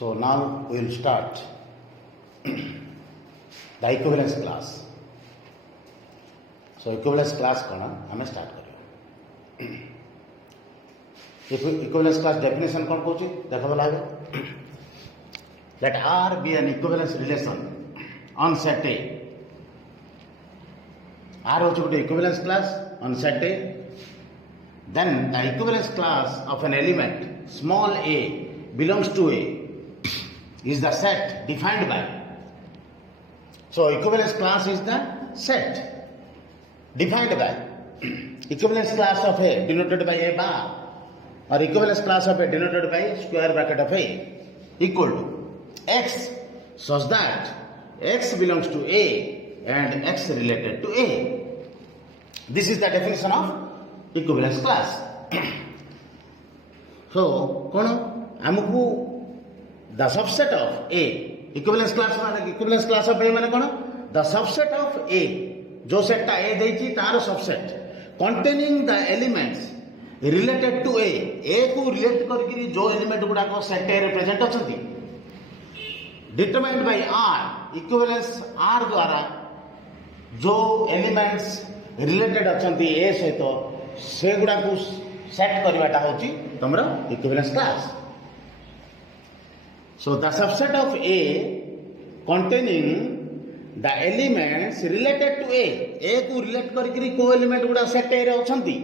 So now we will start the equivalence class. So equivalence class कौन हमें start करियो. Equivalence class definition कौन कोची देखा बोला आगे. Let R be an equivalence relation on set A. R होची गोटे equivalence class on set A. Then the equivalence class of an element small a belongs to A is the set defined by. So equivalence class is the set defined by. Equivalence class of A denoted by A bar or equivalence class of A denoted by square bracket of A equal to X such that X belongs to A and X related to A. This is the definition of equivalence class. So कौन हमको the subset of A equivalence class माने equivalence class of A माने कौन the subset of A जो set टा A देइची तार subset containing the elements related to A को relate करके जो element गुडा को set A represent अछंती determined by R equivalence R द्वारा जो elements related अछंती A सहित से गुडा को सेट करवाटा होची तमरा equivalence class. So the subset of A containing the elements related to A को relate करके को एलिमेंट गुडा सेट ए रे अछंती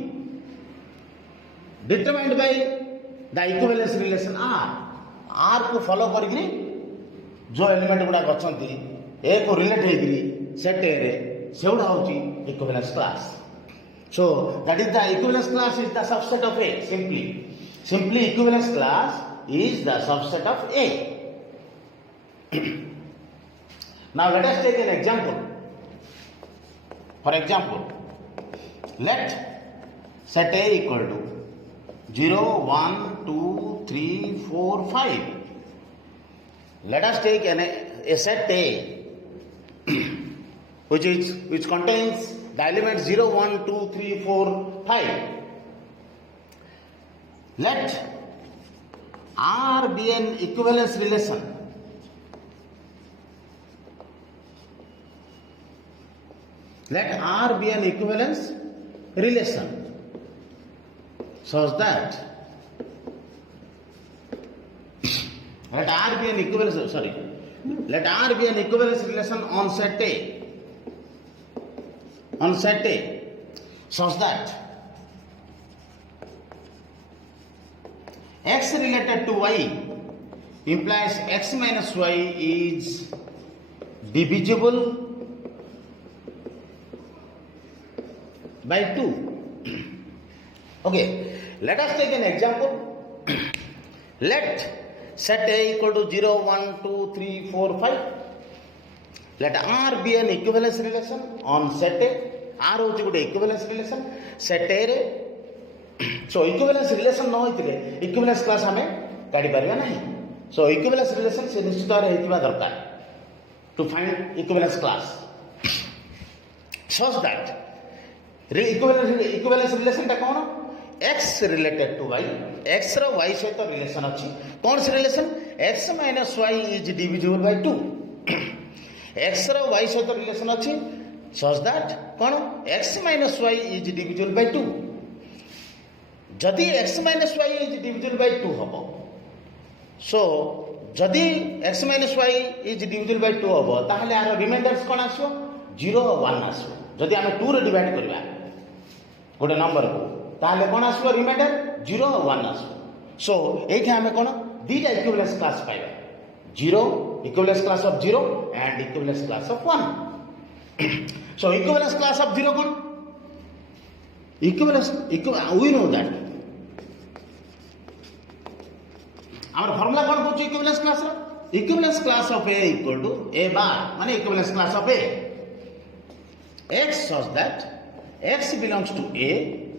determined by the equivalence relation R को फॉलो करके जो एलिमेंट गुडा अछंती A को रिलेट हेकरी सेट ए रे सेउडा होची equivalence class. So that is the equivalence class is the subset of A. Simply equivalence class is the subset of A. Now let us take an example. For example, let set A equal to 0, 1, 2, 3, 4, 5. Let us take a set A which contains the elements 0, 1, 2, 3, 4, 5. Let R be an equivalence relation. Let R be an equivalence relation such that let R be an equivalence relation on set A. On set A such that X related to Y implies X minus Y is divisible by 2. Okay, let us take an example. Let set A equal to 0, 1, 2, 3, 4, 5. Let R be an equivalence relation on set A. R होची गोटे equivalence relation set A रे. So equivalence relation न होइतिले equivalence class हमें काढी परिबा नाही. So equivalence relation से निश्चित भाବରେ हेतिबा दरकार to find equivalence class such that equivalence relation टा कोन X related to Y X रो Y सहित relation अछि. कोन से relation X minus Y is divisible by 2. X रो Y सहित रिलेशन अछि such that कोन X minus Y is divisible by 2. जदि X minus Y is divisible by 2 हबो so जदि X minus Y is divisible by 2 हबो ताहले आरो रिमाइंडर्स कोन आसो 0 1 आसो. जदि हम 2 रे डिवाइड करबा गोटे नंबर को ताहले कोन आसो रिमाइंडर 0 1 आसो. सो एठी हम कोन दीटा इक्विवेलेंस क्लास पाइबा 0 equivalence class of 0 and equivalence class of 1. So equivalence class of 0 कौन? We know that. our formula कौन पूछे equivalence class रा? Equivalence class of A equal to A bar माने equivalence class of A. X such that X belongs to A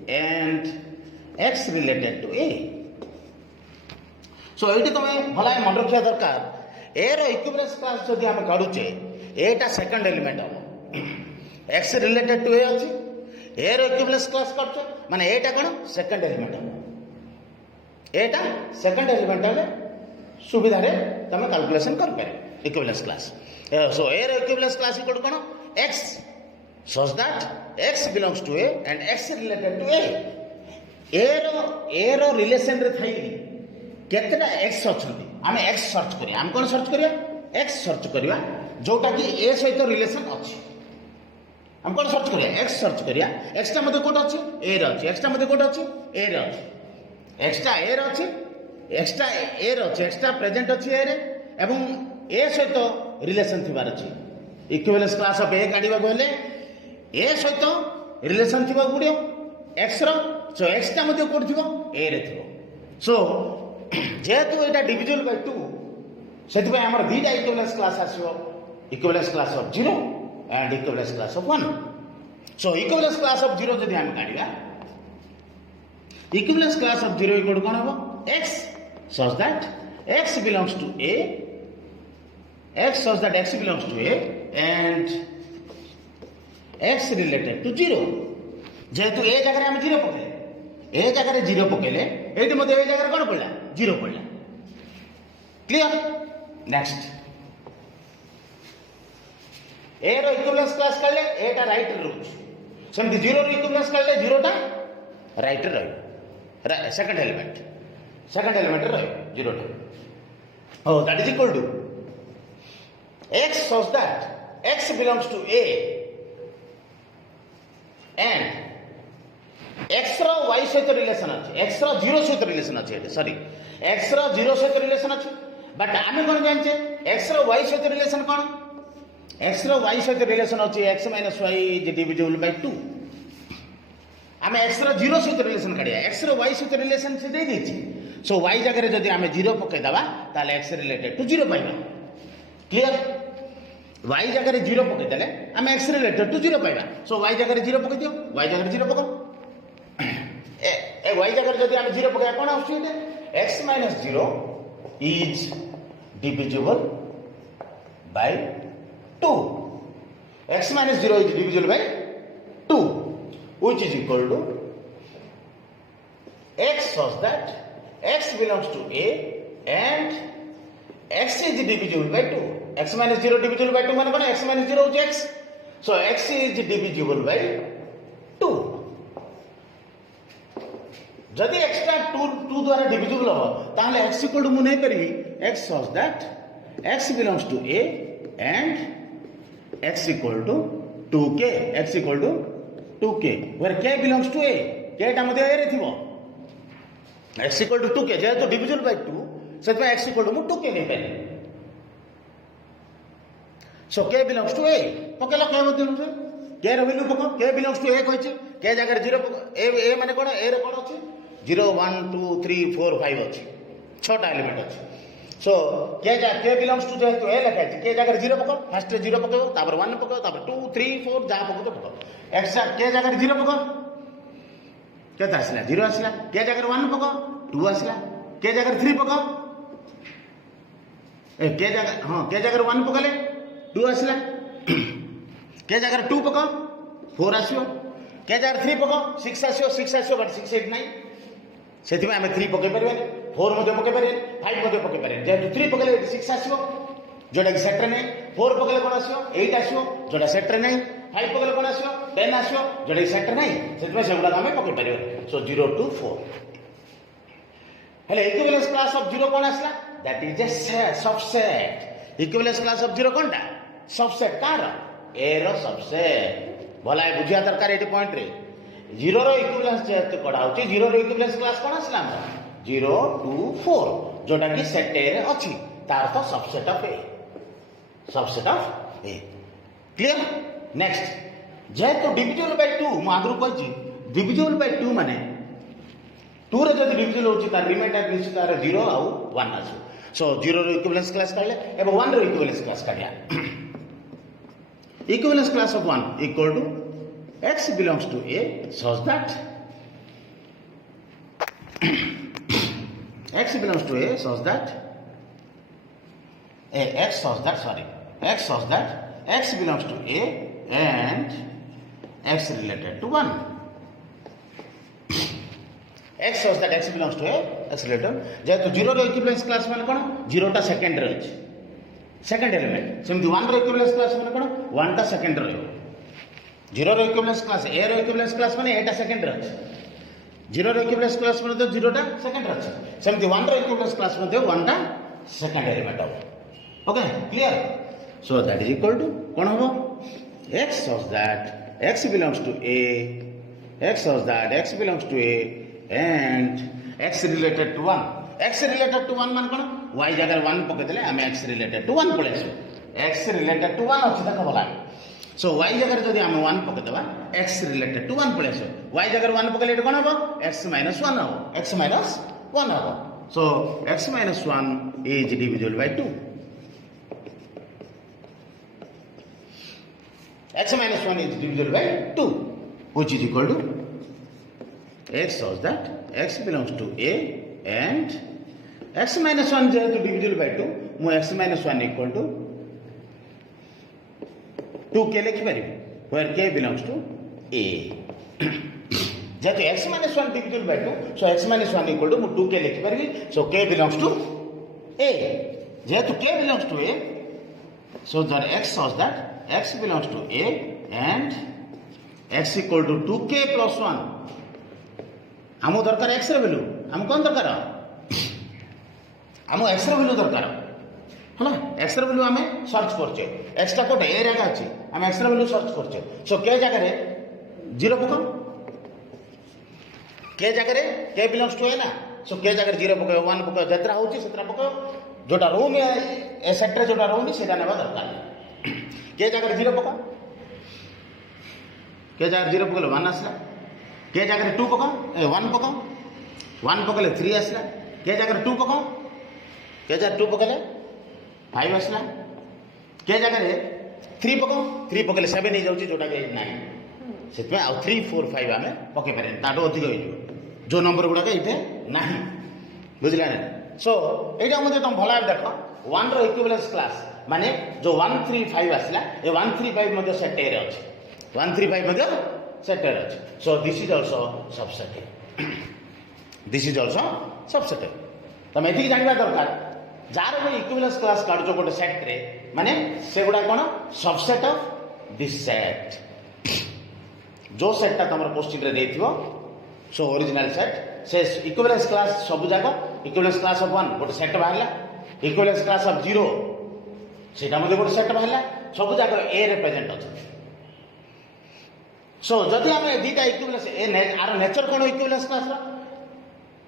and X related to A. So एठी तमे भलाय मन रखिया दरकार ए रो इक्विवेलेंस क्लास जदि हम काढुचे एटा सेकंड एलिमेंट हो X रिलेटेड टू ए अछि ए रो इक्विवेलेंस क्लास करछो माने एटा कोन सेकंड एलिमेंट हो एटा सेकंड एलिमेंट हले सुविधा रे तुम कैलकुलेशन कर पारे इक्विवेलेंस क्लास सो ए रो इक्विवेलेंस क्लास इक्वल कोन x such that x belongs to a and x related to a रो रिलेशन रे थाई केतेटा x अछंती आमे x सर्च करिया हम कोन सर्च करिया x सर्च करिया जोटा कि a सहित रिलेशन अछि हम कोन सर्च करिया x सर्च करिया x टा मध्ये कोट अछि a रे अछि x टा मध्ये कोट अछि a रे अछि x टा a रे अछि x टा a रे अछि x टा प्रेजेंट अछि a रे एवं a सहित रिलेशन थिबार अछि इक्विवेलेंस क्लास ऑफ a काढिबा गले a सहित रिलेशन थिबा गुडियो x रो सो x टा मध्ये कोट थिबो a रे थिबो सो जेहेतु एटा डिविजिबल बाय 2 सेति भाई हमर दीटा इक्विवेलेंस क्लास आसीबो equivalence class of 0 and equivalence class of 1 so equivalence class of 0 जदि हम काढिबा इक्विवेलेंस क्लास ऑफ 0 इक्वल कोन हबो x such that x belongs to a x such that x belongs to a and x related to 0 जेहेतु ए जगह हम 0 पकेले ए जगह 0 पकेले eighty मध्ये ए जगह कोन पडला 0 पडला क्लियर नेक्स्ट ए रो इक्विवेलेंस क्लास करले ए टा राइट रे रहउछ सेमति 0 रो इक्विवेलेंस करले 0 टा राइट रे रहउ सेकंड एलिमेंट रे रहउ 0 टा oh that is equal to x such that x belongs to a and x रो y सहित रिलेशन अछि x रो 0 सहित रिलेशन अछि सॉरी x रो 0 सहित रिलेशन अछि बट आमे कोन जानछे x रो y सहित रिलेशन कोन x रो y सहित रिलेशन अछि x - y is divisible by 2 आमे x रो 0 सहित रिलेशन काढिया x रो y सहित रिलेशन से दे दैछि सो y जगह रे जदि आमे 0 पके दबा ताले x रिलेटेड टू 0 पाइबा क्लियर y जगह रे 0 पके देले आमे x रिलेटेड टू 0 पाइबा सो y जगह रे 0 पके दियो y जगह रे 0 पको ए y जगह रे जदि आमे 0 पके कोन आउछि एते x - 0 is divisible by 2 x - 0 is divisible by 2 which is equal to x such that x belongs to a and x is divisible by 2 x - 0 divisible by 2 माने कोन x - 0 होची x so x is divisible by 2 जदि x टा 2 द्वारा divisible हो ताले x equal to मु नै परबी x such that x belongs to a and x equal to 2k x equal to 2k where k belongs to a k टा मध्ये a रे थिबो x equal to 2k जेहेतु डिविजिबल बाय 2 सेत x equal to 2k नै पाइले सो k belongs to a पकेला k मध्ये न k रो वैल्यू पको k belongs to a कहछि k जगह 0 पको a माने कोन a रे कोन अछि 0 1 2 3 4 5 अछि 6 टा एलिमेंट अछि सो k belongs to जेहेतु a लिखा अछि k जगह 0 पको फर्स्ट 0 पको तापर 1 पको तापर 2 3 4 जा पको तो पको x k जगह 0 पको केता आसला 0 आसला k जगह 1 पको 2 आसला k जगह 3 पको ए k जगह 1 पकले 2 आसला k जगह 2 पको 4 आसियो k जगह 3 पको 6 आसियो बट 6 8 9 सेति में हमें 3 पके परबे 4 मध्ये पके परबे 5 मध्ये पके परबे जेहेतु 3 पकले 6 आसियो जोटा कि सेट रे नै 4 पकले कोन आसियो 8 आसियो जोटा सेट रे नै 5 पकले कोन आसियो 10 आसियो जोटा कि सेट रे नै सेति में सेगुडा हमें पके परबे सो 0 to 4 हेले इक्विवेलेंस क्लास ऑफ 0 कोन आसला that is a subset equivalence class of 0 कोनटा सबसेट कार ए रो सबसेट भला बुझिया दरकार एटी पॉइंट रे 0 रो इक्विवेलेंस जेत कोडा होची 0 रो इक्विवेलेंस क्लास कोन आसला 0 to 4 जोटा कि सेट ए रे अछि तार तो subset of A clear next जेतो डिविजिबल बाय 2 म आगु कहछि डिविजिबल बाय 2 माने 2 रे जदि डिविजिबल होछि तार रिमाइंडर निश्चित तार 0 आ 1 आसो सो 0 रो इक्विवेलेंस क्लास काढले एबो 1 रो इक्विवेलेंस क्लास काढिया equivalence class of 1 equal to x belongs to a such that x belongs to a such that x such that x belongs to a and x related to 1 x such that x belongs to a x related जेहेतु zero रो equivalence class माने कोन जीरोटा second रे अछि second element सेमती one रो equivalence class माने कोन वन टा सेकेंड रे जीरो रो इक्विवेलेंस क्लास ए रो इक्विवेलेंस क्लास माने एटा सेकेंड रे अछि जीरो रो इक्विवेलेंस क्लास माने तो जीरोटा सेकेंड रे अछि सेमती वन रो इक्विवेलेंस क्लास माने वन टा सेकेंड एलिमेंट हो okay clear so that is equal to कोन हो x such that x belongs to a x such that x belongs to a and x related to 1 x related to 1 मान कोन y जगह 1 पके देले हम x related to 1 पळे आसु x related to 1 अछि देखो भला सो y जगह जदी हम 1 पके देबा x related to 1 पळे आसु y जगह 1 पकेले कोन हो x minus 1 हो x minus 1 हो सो x minus 1 is divisible by 2 x minus 1 is divisible by 2 which is equal to x such that x belongs to a and x minus 1 जेहेतु divisible by 2 मु x minus 1 equal to 2 के लिखि परिबे where k belongs to a जेहेतु x minus 1 divisible by 2 so x minus 1 equal to मु 2 के लिखि परिबे so k belongs to a जेहेतु k belongs to a so that x such that x belongs to a and x equal to 2k plus 1 हमो दरकार x रे value हम कोन दरकार हमो x रे वैल्यू दरकार हला x रे वैल्यू हमें सर्च करछे x टा कोटे ए जगह अछि हम x रे वैल्यू सर्च करछे सो k जगह रे 0 पको k जगह रे k belongs to a ना सो k जगह रे 0 पको 1 पको जतरा होची सतरा पको जोटा रो में ए सेट रे जोटा रोनी सेटा नेबा दरकार के जगह 0 पका के जगह 0 पकले 1 आसला के जगह 2 पका 1 पका 1 पकले 3 आसला के जगह 2 पका के जगह 2 पकले 5 आसला के जगह 3 पका 3 पकले 7 नहीं जाउची जोटा के 9 सेतमे आ 3 4 5 आमे पके पारे ताडो अधिक होई जो नंबर गुडा के इथे नाही बुझला ने सो एटा मते तुम भला देखो 1 रो इक्विवेलेंस क्लास माने जो 135 आसला ए 135 मध्ये सेट ए रे अछि 135 मध्ये सेट ए रे अछि so this is also subset this is also subset तमे एथि जानिबा दरकार जार को इक्विवेलेंस क्लास काढ जो गोटे सेट रे माने से गुडा कोन सबसेट ऑफ दिस सेट जो सेट ता तमर क्वेश्चन रे देथिबो सो ओरिजिनल सेट से इक्विवेलेंस क्लास सब जागा इक्विवेलेंस क्लास ऑफ 1 गोटे सेट बाहरला इक्विवेलेंस क्लास ऑफ 0 सेटा मध्ये गोटे सेट बाहरला सब जागा ए रे प्रेजेंट अछि सो जदि हम दीटा इक्विवेलेंस ए आर नेचर कोन इक्विवेलेंस क्लास रो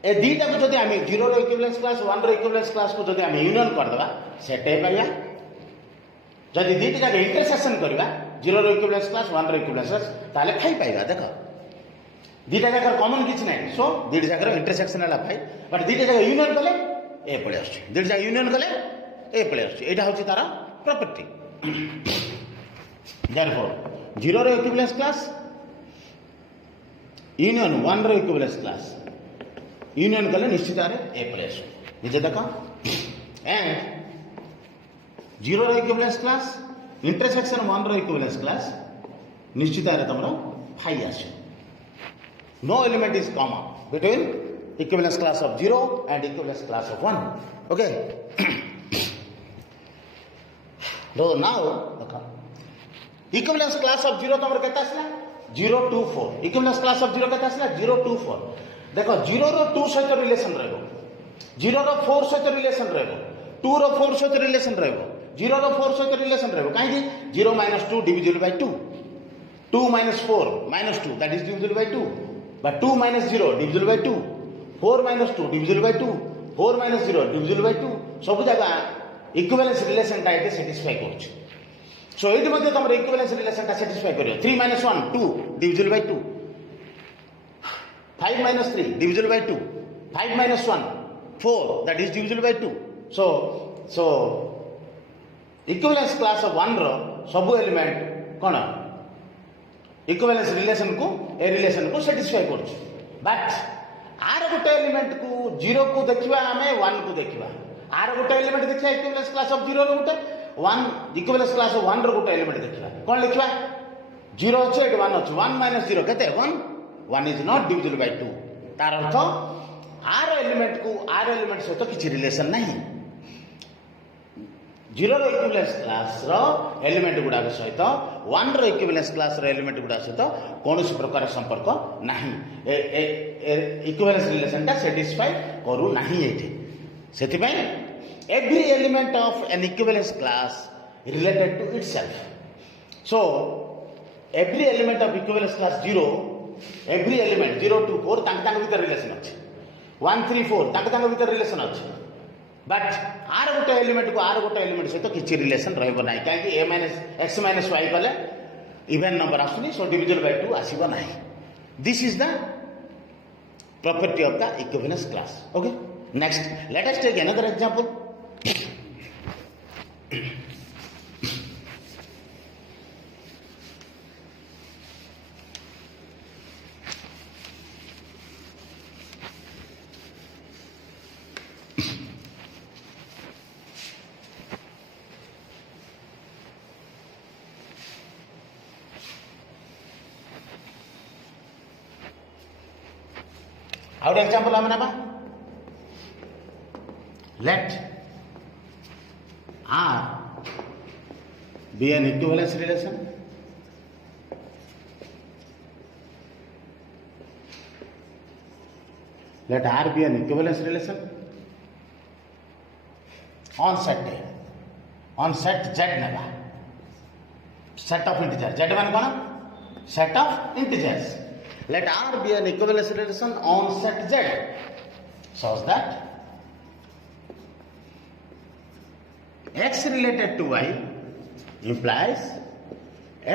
ए दीटा को जदि हम 0 रो इक्विवेलेंस क्लास 1 रो इक्विवेलेंस क्लास को जदि हम यूनियन कर देबा सेट ए पाइया जदि दीटा जागा इंटरसेक्शन करबा 0 रो इक्विवेलेंस क्लास 1 रो इक्विवेलेंस क्लास ताले फाइ पाइबा देखो दीटा जागा कॉमन किछ नै सो दीटा जागा इंटरसेक्शन वाला फाइ बट दीटा जागा यूनियन कले ए पळे आछी दीटा जागा यूनियन कले ए पळे आछी एटा होची तारा प्रॉपर्टी therefore 0 रो इक्विवेलेंस क्लास यूनियन 1 रो इक्विवेलेंस क्लास यूनियन कले निश्चित आरे ए पळे आछी निजे देखो एंड 0 रो इक्विवेलेंस क्लास इंटरसेक्शन 1 रो इक्विवेलेंस क्लास निश्चित आरे तमरो फाइ आछी no element is common between equivalence class of 0 and equivalence class of 1 okay so now equivalence class of 0 तमर केता आसला 0 2 4 equivalence class of 0 केता आसला 0 2 4 देखो 0 रो 2 सहित रिलेशन रहबो 0 रो 4 सहित रिलेशन रहबो 2 रो 4 सहित रिलेशन रहबो 0 रो 4 सहित रिलेशन रहबो काहे कि 0 - 2 divisible by 2 2 - 4 -2 that is divisible by 2 but 2 minus 0 divisible by 2 4 minus 2 divisible by 2 4 minus 0 divisible by 2 सब जगह इक्विवेलेंस रिलेशन टा एके सैटिस्फाई करछ सो एति मध्ये तमर इक्विवेलेंस रिलेशन टा सैटिस्फाई करियो 3 minus 1 2 divisible by 2 5 minus 3 divisible by 2 5 minus 1 4 that is divisible by 2 so equivalence class of 1 रो सब एलिमेंट कोन इक्विवेलेंस रिलेशन को ए रिलेशन को सैटिस्फाई करछ बट आर गोटे एलिमेंट को 0 को देखिबा हमें 1 को देखिबा आर गोटे एलिमेंट देखिया इक्विवेलेंस क्लास ऑफ 0 रो गोटे 1 इक्विवेलेंस क्लास ऑफ 1 रो गोटे एलिमेंट देखिबा कोन लिखबा 0 अछि 1 अछि 1 - 0 केते 1 1 is not divisible by 2 तार अर्थ आर एलिमेंट को आर एलिमेंट सहित किसी रिलेशन नहीं। जीरो इक्विवेलेंस क्लास रो एलिमेंट गुडा सहित वन रो इक्विवेलेंस क्लास रो एलिमेंट गुडा सहित कौन प्रकार संपर्क नहीं। इक्विवेलेंस रिलेशन टा सैटिस्फाई करू नहीं एठी। सेथिबाई every element of an equivalence class related to itself. So every element of equivalence class 0, every element 0 to 4 तांग भीतर रिलेशन अच्छे, 1 3 4 तांग भीतर रिलेशन अच्छे, बट आर गोटे एलिमेंट को आर गोटे एलिमेंट सहित किसी रिलेशन रहबो नाही काहे ए माइनस एक्स माइनस वाई कले इवन नंबर आसुनी सो डिविजिबल बाय 2 आसीबो नाही। This is the property of the equivalence class. Okay, next let us take another example. How to example ଆମେ ନେବା let R be an equivalence relation on set Z ନେବା set of integers Z ମାନେ କଣ set of integers. Let R be an equivalence relation on set Z such that x related to y implies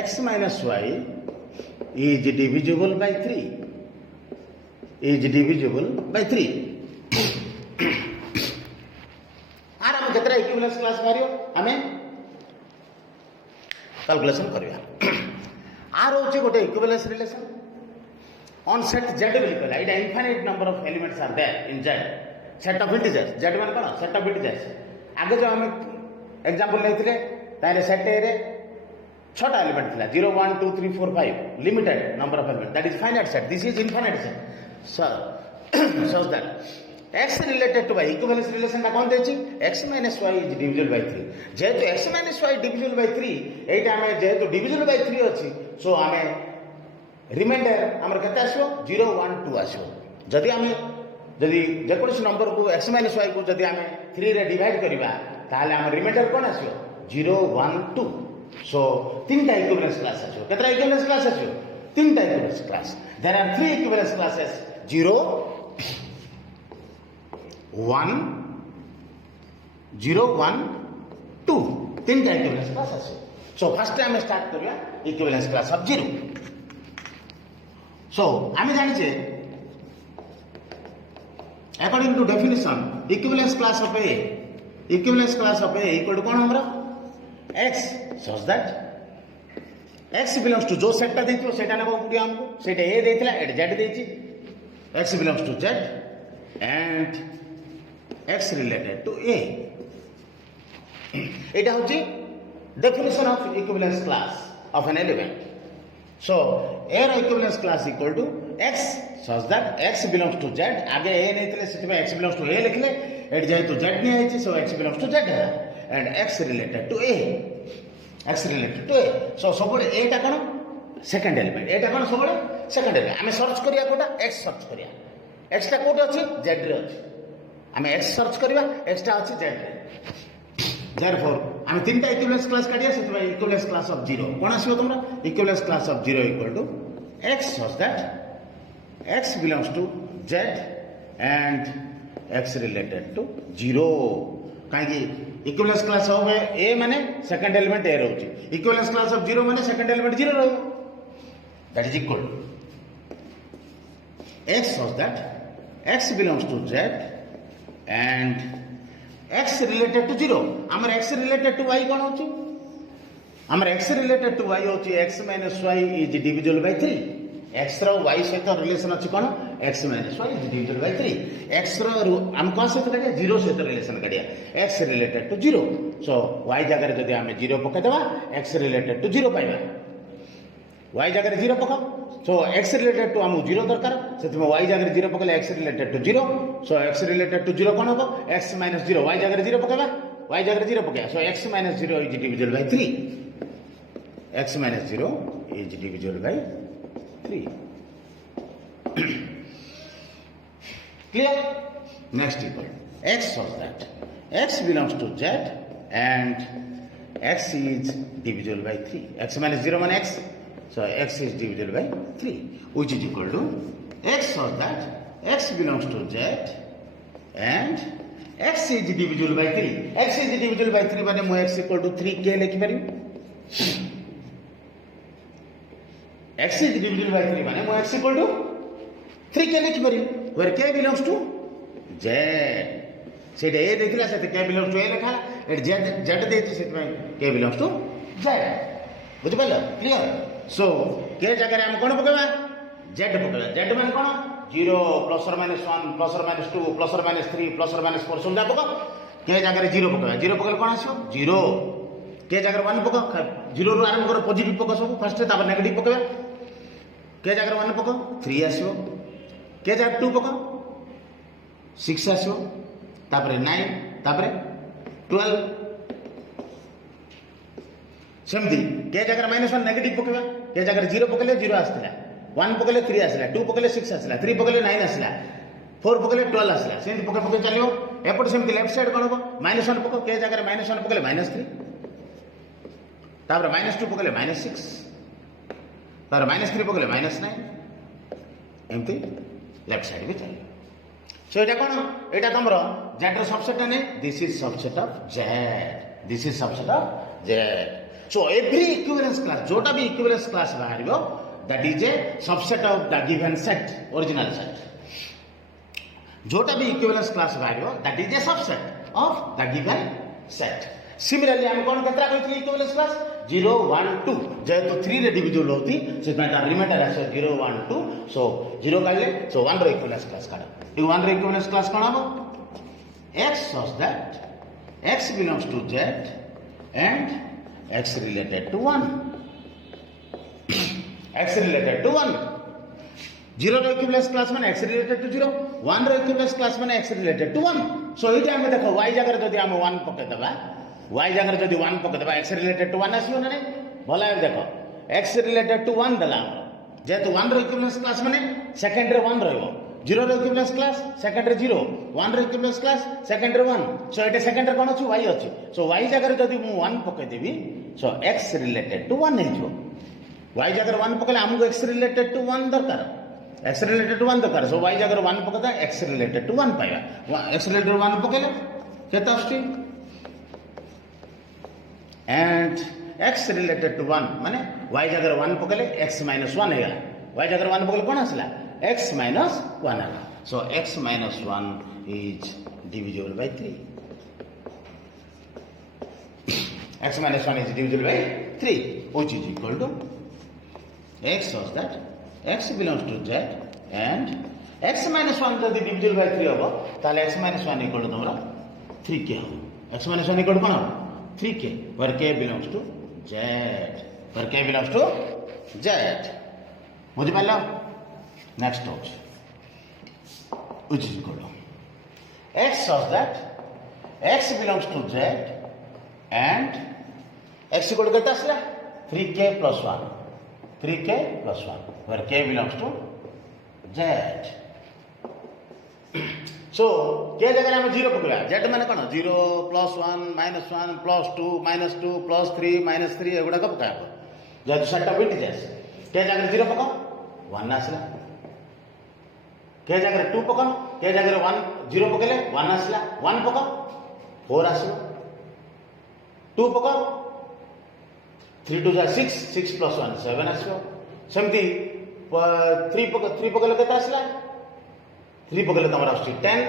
x minus y is divisible by 3. Are हम केतरा equivalence class Mario हमें calculation करिया। Are होचे गोटे equivalence relation on set Z will call it infinite number of elements are there in Z set of integers Z मान कौन set of integers आगे जो हमें एग्जांपल लेते तारे सेट ए रे 6टा एलिमेंट थिला 0 1 2 3 4 5 limited number of element that is finite set this is infinite set shows that x related to y equivalence relation ना कौन देची x minus y is divisible by 3 जेहेतु x minus y divisible by 3 एटा हमें जेहेतु divisible by 3 अछि सो हमें reminder आमर केते आसो 0 1 2 आसो। जदि आमे जदि जेकोसी नंबर को x minus y को जदि आमे 3 रे डिवाइड करिबा ताले आमर रिमाइंडर कोन आसो 0 1 2। सो तीनटा इक्विवेलेंस क्लास आसो। केतरा इक्विवेलेंस क्लास आसो तीनटा equivalence class. There are 3 equivalence classes 0 1 0 1 2 तीनटा इक्विवेलेंस क्लास आसो। सो फर्स्ट टाइम स्टार्ट करिया equivalence class of 0। So, I am according to definition, equivalence class of A equal to कौन हमारा x such that x belongs to जो set टा देथियो सेटा नेबो पुडी हमको सेटा A देथिला एट Z देछि x belongs to Z and x related to A। एटा होची definition of equivalence class of an element। So A row equivalence class equal to x such that x belongs to Z आगे A नहीं थे सिर्फ x belongs to A लिखले eight जाए तो Z नहीं आई थी so x belongs to Z है and x related to A so सबोडे A टा कौन सेकंड एलिमेंट A टा कौन सबोडे सेकंड एलिमेंट हमें सर्च करिया कोटा x सर्च करिया x टा कोटे अछि Z रे अछि हमें x सर्च करिया x टा अछि Z रे। Therefore हम तीनटा इक्विवेलेंस क्लास काढिया सेतबा इक्विवेलेंस क्लास ऑफ 0 कोन आसीबो तुमरा equivalence class of 0 equal to x such that x belongs to Z and x related to 0 काहे इक्विवेलेंस क्लास ऑफ A माने सेकंड एलिमेंट A रहउची इक्विवेलेंस क्लास ऑफ 0 माने second element 0 रहउ that is equal to x such that x belongs to Z and x related to 0 हमर x related to y कोन होची हमर x related to y होची x minus y is divisible by 3 x रो y सहित relation अछि कोन x minus y is divisible by 3 x रो हम कोन सहित काढिया 0 सहित रिलेशन काढिया x related to 0 so y जगह रे जदी हम 0 पके देबा x related to 0 पाइबा y जगह रे 0 पका सो एक्स रिलेटेड टू आमको 0 दरकार से y जगह 0 पकले x related to 0 so x related to 0 कोन हो x - 0 y जगह 0 पकेबा y जगह 0 पकेबा सो x - 0 is divisible by 3 x - 0 is divisible by 3 clear next equal x shows that x belongs to z and x is divisible by 3 x minus 0 means x so x is divisible by 3 which is equal to x shows that x belongs to z and x is divisible by 3 x is divisible by 3 माने मु x equal to 3k लिखि पारि x is divisible by 3 माने मु x equal to 3k लिखि पारि where k belongs to z सेटा a देखिला से k belongs to a लिखा एट z देछि से k belongs to z बुझ पाइल क्लियर सो k जगह हम कोन पकेबा z पकेबा z माने कोन 0 प्लस और माइनस 1 प्लस और माइनस 2 प्लस और माइनस 3 प्लस और माइनस 4 सब जा पका k जगह 0 पकेबा 0 पकल कोन आसो 0 k जगह 1 पका 0 रु आरंभ कर पॉजिटिव पका सब फर्स्ट तापर नेगेटिव पकेबा k जगह 1 पका 3 आसो के जगह 2 पका 6 आसो तापरे 9 तापरे 12 सेमती के जगह -1 नेगेटिव पकेबा के जगह 0 पकले 0 आसला 1 पकले 3 आसला 2 पकले 6 आसला 3 पकले 9 आसला 4 पकले 12 आसला सेमती पके पके चलियो एपट सेमती लेफ्ट साइड कोन हो -1 पको के जगह -1 पकले -3 तापरे -2 पकले -6 तापरे -3 पकले -9 एमती लेफ्ट साइड भी चलिए सो एटा कोन एटा तमरो z रो सबसेट ने this is subset of z this is subset of z so every equivalence class जोटा भी इक्विवेलेंस क्लास बाहरिबो that is a subset of the given set original set जोटा भी इक्विवेलेंस क्लास बाहरिबो that is a subset of the given set similarly हम कोन केतरा कहथि equivalence class 0 1 2 जेतो 3 रे डिविजिबल होती से तार रिमाइंडर आसे 0 1 2 सो 0 काले सो 1 रो इक्विवेलेंस क्लास काढा ए 1 रो इक्विवेलेंस क्लास कोन हबो x shows that x belongs to z and x related to 1 x related to 1 0 रो इक्विवेलेंस क्लास माने x related to 0 1 रो इक्विवेलेंस क्लास माने x related to 1 सो इटा हम देखो y जगह जदी हम 1 पके दबा y जगह जदी 1 पके दबा x related to 1 आसीयो ना भला देखो x related to 1 दला जेतु 1 रो इक्विवेलेंस क्लास माने सेकंड रे 1 रहइबो 0 रो इक्विवेलेंस क्लास सेकंड रे 0 1 रो इक्विवेलेंस क्लास सेकंड रे 1 सो एटे सेकंड रे कोन अछि y अछि सो y जगह जदी मु 1 पके देबी सो x related to 1 हेजो y जगह 1 पकले हमको x related to 1 दरकार x related to 1 दरकार सो y जगह 1 पकदा x related to 1 पाइबा x related to 1 पकले केता आछि and x related to 1 माने y जगह 1 पकले x - 1 हे गला y जगह 1 पकले कोन आसला x - 1 आला so x - 1 is divisible by 3 x - 1 is divisible by 3 which is equal to x shows that x belongs to z and x - 1 जदि divisible by 3 होबो ताले x - 1 equal to तमरा 3k हो x - 1 equal to cone 3k where k belongs to z where k belongs to z बुझि पाला next होच which is equal to x shows that x belongs to z and x equal to केता आसला 3k plus 1 3k plus 1 where k belongs to z सो के जगह हम 0 पकड़ा z माने कोन 0 plus 1 minus 1 plus 2 minus 2 plus 3 minus 3 एगुडा का पका जब सेटा बिट जास के जगह 0 पका 1 आसला के जगह 2 पका के जगह 1 0 पकले 1 आसला 1 पका 4 आसला 2 पका 3 2 जा 6 6 plus 1 7 आसलो सेमती 3 पकले केता आसला 3 पकले तमरा आसी 10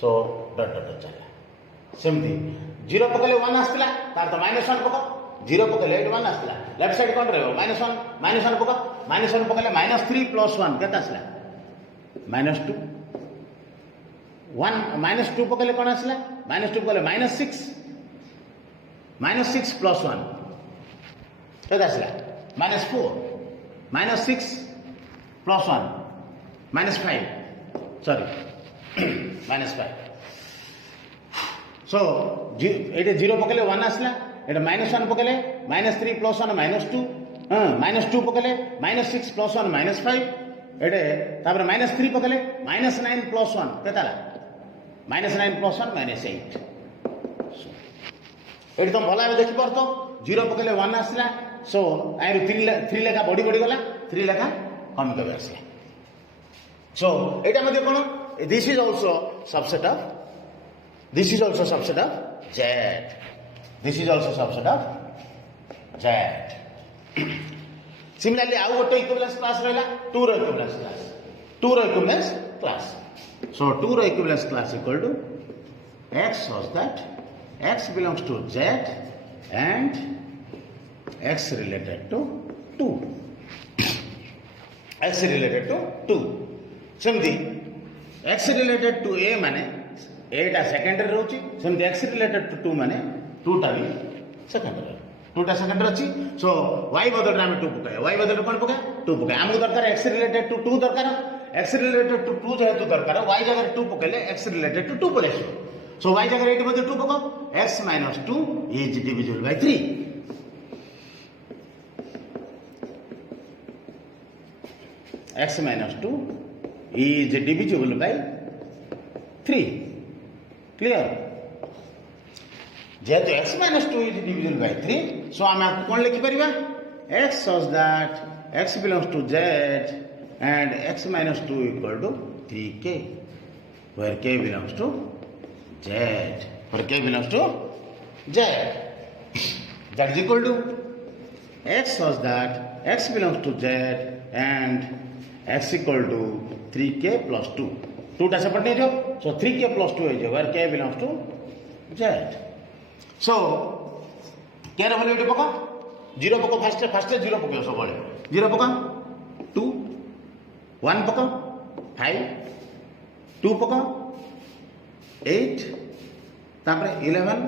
सो डॉट डॉट चला सेमती 0 पकले 1 आसला तार तो -1 पका 0 पकले 1 आसला लेफ्ट साइड कोन रहबो -1 पका -1 पकले -3 plus 1 केता आसला -2 1 -2 पकले कोन आसला -2 पकले -6 plus 1 केता आसला -4 -6 plus 1 minus 5 sorry minus 5 so it is 0 पकले 1 आसला एटा -1 पकले -3 plus 1 -2 -2 पकले -6 plus 1 -5 एटे तापर -3 पकले -9 plus 1 केताला -9 plus 1 -8 एटी तुम भला देखि परतो 0 पकले 1 आसला सो आइर 3 लेखा बड़ी गला 3 लेखा कम कबे आसला सो एटा मध्ये कोन this is also subset of Z. This is also subset of Z. Similarly, आउ गोटे इक्विवेलेंस क्लास रहला 2 रो इक्विवेलेंस क्लास. So 2 रो equivalence class equal to x such that x belongs to Z and x related to 2. X related to 2. सेमती x related to a माने a टा secondary रहउची सेमती x related to 2 माने 2 टा भी सेकेंडरी 2 टा secondary अछि सो y बदल में 2 पकाय y बदल कोन पकाय 2 पकाय हमको दरकार x related to 2 दरकार x related to 2 जेहेतु दरकार y जगह 2 पकेले x related to 2 पले सो y जगह 8 मध्ये 2 पकाओ x minus 2 is divisible by 3 x minus 2 is divisible by 3 clear जेहेतु x minus 2 is divisible by 3 so आम आपको कौन लिखि परिबा x such that x belongs to Z and x minus 2 equal to 3k where k belongs to Z that is equal to x such that x belongs to Z and x equal to 3k plus 2 2 टा separate नहीं जो so 3k plus 2 है जो where k belongs to Z so k रे value पका 0 पका first 0 पका सब बळे 0 पका 2 1 पका 5 2 पका 8 तापर 11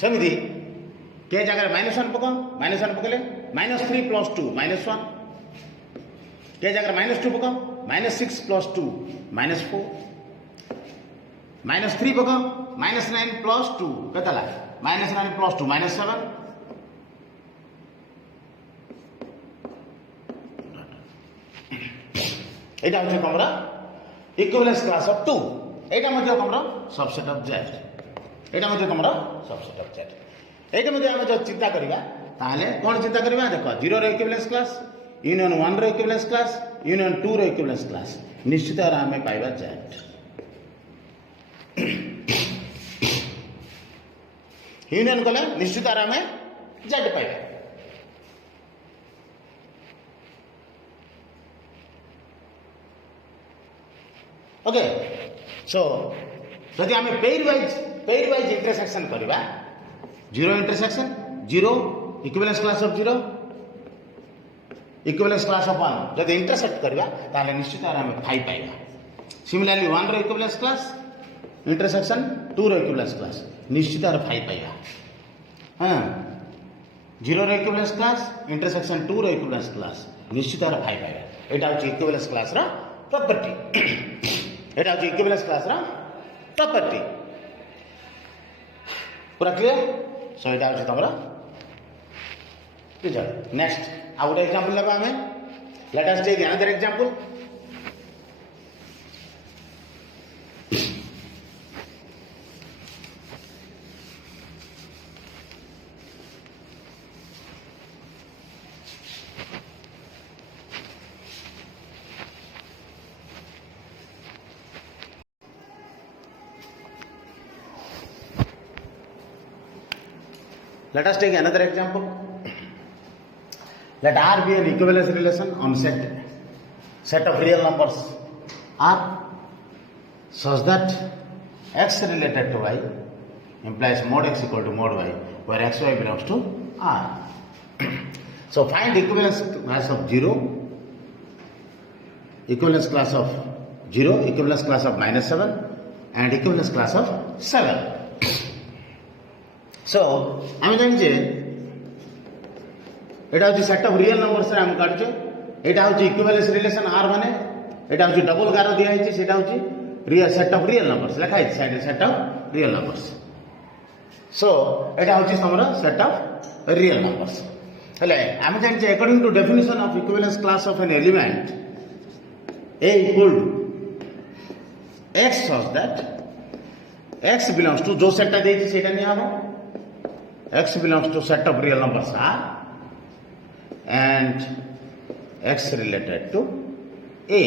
सेमती के जगह -1 पका -1 पकले -3 plus 2 -1 के जगह -2 पका -6 plus 2 -4 -3 पका -9 plus 2 केतला -9 plus 2 -7 एटा होचे हमरा इक्विवेलेंस क्लास ऑफ 2 एटा मध्ये हमरा सबसेट ऑफ Z एटा मध्ये हमरा सबसेट ऑफ Z एटा मध्ये हम जो चिंता करिबा ताले कोन चिंता करिबा देखो 0 रो इक्विवेलेंस क्लास यूनियन 1 रो इक्विवेलेंस क्लास यूनियन 2 रो इक्विवेलेंस क्लास निश्चित आर हमें पाइबा Z यूनियन कले निश्चित आर हमें Z पाइबा ओके सो जदि हमें पेयर वाइज इंटरसेक्शन करबा 0 intersection 0 equivalence class of 0 equivalence class of 1 जदि इंटरसेक्ट करबा ताले निश्चित आर हमें 5 पाइबा सिमिलरली 1 रो इक्विवेलेंस क्लास इंटरसेक्शन 2 रो इक्विवेलेंस क्लास निश्चित आर 5 पाइबा हां 0 रो इक्विवेलेंस क्लास इंटरसेक्शन 2 रो इक्विवेलेंस क्लास निश्चित आर 5 पाइबा एटा होची इक्विवेलेंस क्लास रा प्रॉपर्टी एटा होची इक्विवेलेंस क्लास रा प्रॉपर्टी पूरा क्लियर सो एटा होची तमरा रिजल्ट नेक्स्ट आउ गोटे एग्जांपल लेबा हमें let us take another example Let us take another example. Let R be an equivalence relation on set of real numbers R such that x related to y implies mod x equal to mod y where xy belongs to R. So find equivalence class of 0, equivalence class of 0, equivalence class of -7 and equivalence class of 7. So, I am going to एटा हूँ set of real numbers रे हम काढचे एटा हूँ equivalence relation are माने एटा हूँ double गारो दिया है सेटा हूँ real set of real numbers लिखा है side set of real numbers so एटा हूँ समर सेट ऑफ रियल नंबर्स हेले आम जानचे according to definition of equivalence class of an element A equal to x such that x belongs to जो set देती सेटा नहीं आवा x belongs to set of real numbers R and x related to A.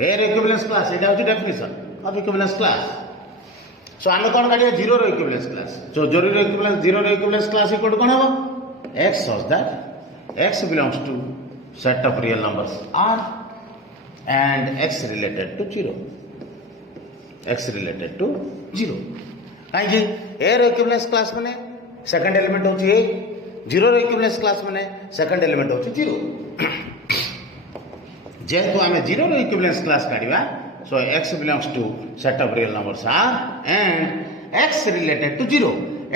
Here equivalence class एटा होची definition of equivalence class. So आमे कोन काढिया zero रो equivalence class. जो जीरो रो equivalence जीरो रो equivalence class इक्वल टू कोन हबो x such that x belongs to set of real numbers R and x related to 0 x related to 0 काहे ए रो इक्विवेलेंस क्लास माने सेकंड एलिमेंट होची ए जीरो रो इक्विवेलेंस क्लास माने सेकंड एलिमेंट होची 0 जेतु आमे जीरो रो इक्विवेलेंस क्लास काढिबा so x belongs to set of real numbers r and x related to 0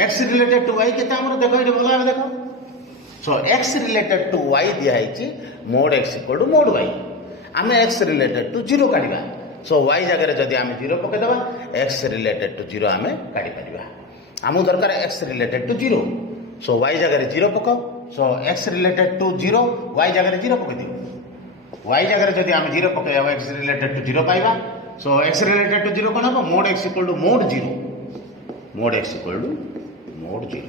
x related to y केता हमर देखो एठी बोला देखो सो x related to y दिया हैची mod x equal to mod y आमे x रिलेटेड टू 0 काढिबा सो y जगह जदि आमे 0 पके दबा x रिलेटेड टू 0 आमे काढि परिबा आमु दरकार x related to 0 so y जगह 0 पको so x related to 0 y जगह 0 पके दियो y जगह जदि आमे 0 पके अब x रिलेटेड टू 0 पाइबा सो x रिलेटेड टू 0 कोन हो mod x equal to mod 0 mod x equal to mod 0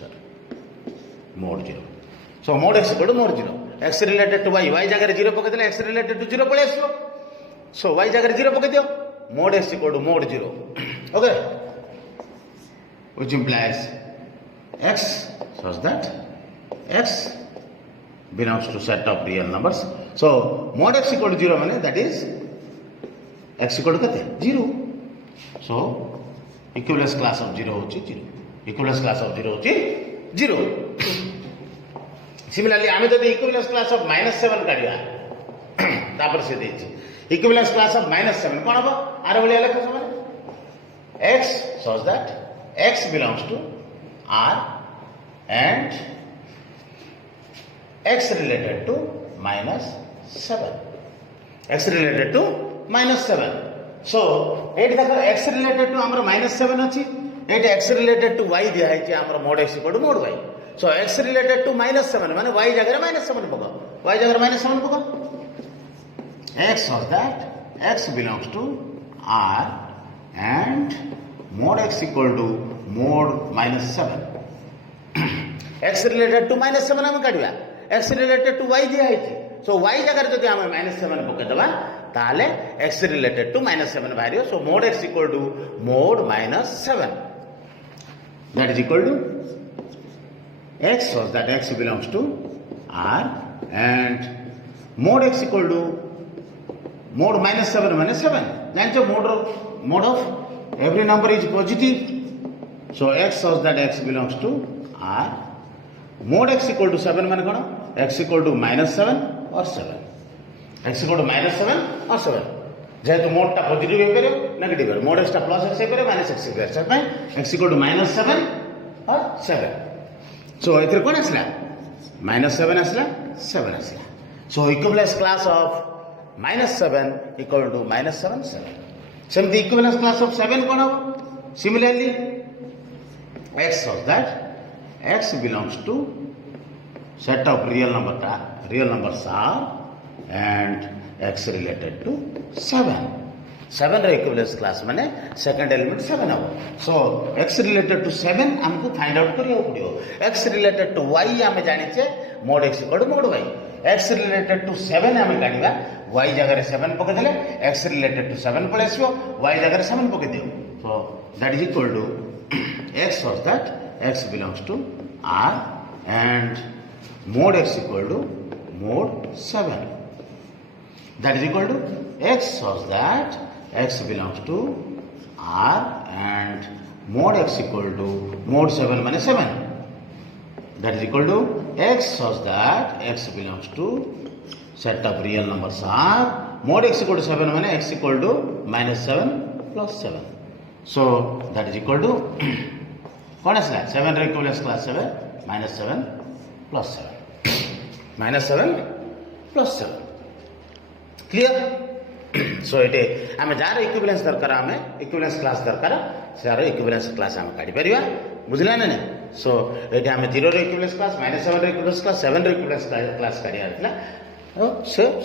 sir mod 0 so mod x equal to mod 0 x related to y y जगह 0 पके देले x related to 0 पळे आसो सो y जगह 0 पके दियो mod x equal to mod 0 okay which implies x such that x belongs to set of real numbers so mod x equal to 0 माने that is x equal to कते 0 so equivalence class of 0 होची 0 equivalence class of 0 होची 0 similarly आमे जदि equivalence class of -7 काढिया तापर से देछि equivalence class of -7 कोन हबो आर बलिया लेख समान x such that x belongs to r and x related to -7 x related to -7 so eight देखो x related to हमर -7 अछि eight x related to y दिया है कि हमर mod x equal to mod y so x related to -7 माने y जगह -7 पका y जगह -7 पका x such that x belongs to r and mod x equal to mod -7 x related to -7 हम काढिया x related to y दिया है so y जगह जदि हम -7 पके दबा ताले x related to -7 बाहरियो so mod x equal to mod -7 that is equal to x such that x belongs to r and mod x equal to mod -7 माने 7 जानछो mod of every number is positive so x such that x belongs to r mod x equal to 7 माने कोन x equal to -7 or 7 x equal to -7 or 7 जेहेतु mod टा positive हे करे negative हे mod x टा plus x हे करे minus x हे करे सब x equal to -7 or 7 so एथर कोन आसला -7 आसला 7 आसला so equivalence class of -7 equal to -7 7 सेमती equivalence class of 7 कोन हो similarly x such that x belongs to set of real numbers are and x related to 7 7 रे equivalence class माने second element 7 हो सो x related to 7 हमको find out करियो पड़ियो x related to y हमें जानि छे mod x equal to mod y x related to 7 हमें काढिबा y जगह रे 7 पके देले x related to 7 पळे आसीबो y जगह रे 7 पके दियो so that is equal to x such that x belongs to r and mod x equal to mod 7 that is equal to x such that x belongs to r and mod x equal to mod 7 माने 7 that is equal to x such that x belongs to set of real numbers r mod x equal to 7 माने x equal to -7 plus 7 so that is equal to कौन आसला 7 रे equivalence class 7 -7 + 7 -7 + 7 clear so ये आम jar equivalence दरकार आम equivalence class दरकार jar equivalence class आम काढ़ी पार बुझला ना सो ये आम 0 equivalence class -7 equivalence class 7 equivalence class काढ़ा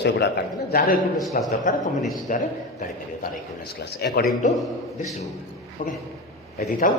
से गुड़ा काढ़ी जार इक्विवेलेंस क्लास दरकार तुम निश्चित काढ़ी पार तार equivalence class according to this rule okay ये था